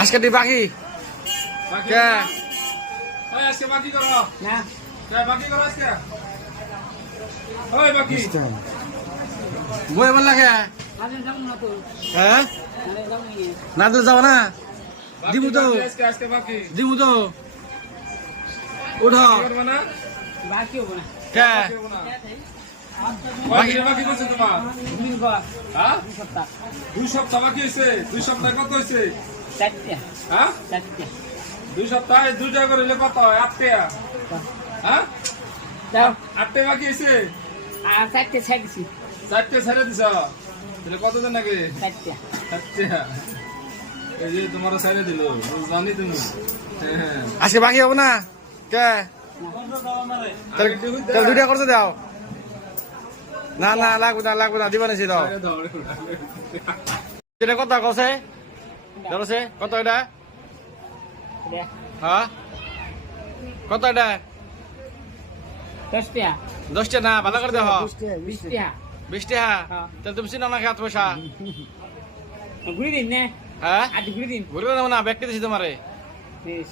আজকে দি বাকি কে ওই আজকে বাকি করো না কে বাকি করো আজকে ওই বাকি বই বল লাগে আজ যাব না তো হ্যাঁ আরে যাব নি না তো যাও না দিমু তো আজকে আজকে বাকি দিমু তো উঠো করবে না বাকি হবে না কে বাকি বাকি করছে তোমার দুই বার হ্যাঁ দুই সপ্তাহ 2 সপ্তাহ বাকি হইছে 2 সপ্তাহ কত হইছে চারটে হ্যাঁ চারটে 2 সপ্তাহে 2 টাকা করে হইলে কত হয় 8 টাকা হ্যাঁ যাও 8 টাকা বাকি হইছে আর চারটে ছাড়ছি 4 টাকা ছেড়ে দিছ তাহলে কত দিন আগে চারটে আচ্ছা এই যে তোমার ছেড়ে দিল জানি তুমি হ্যাঁ আজকে বাকি হবে না কে তাহলে দুইটা করতে দাও না না লাগবে না দিবা নিছি দাও এটা কত কছে ধরছে কত এটা হ্যাঁ কত এটা 10 টাকা 10 টাকা না ভালো করে দেখো 20 টাকা 20 টাকা হ্যাঁ। তাহলে তুমি চিনো না খাত পয়সা ঘুরে দিন না হ্যাঁ আর ঘুরে দিন ঘুরে দেবো না ব্যাগটি দিছি তোমারে বেশ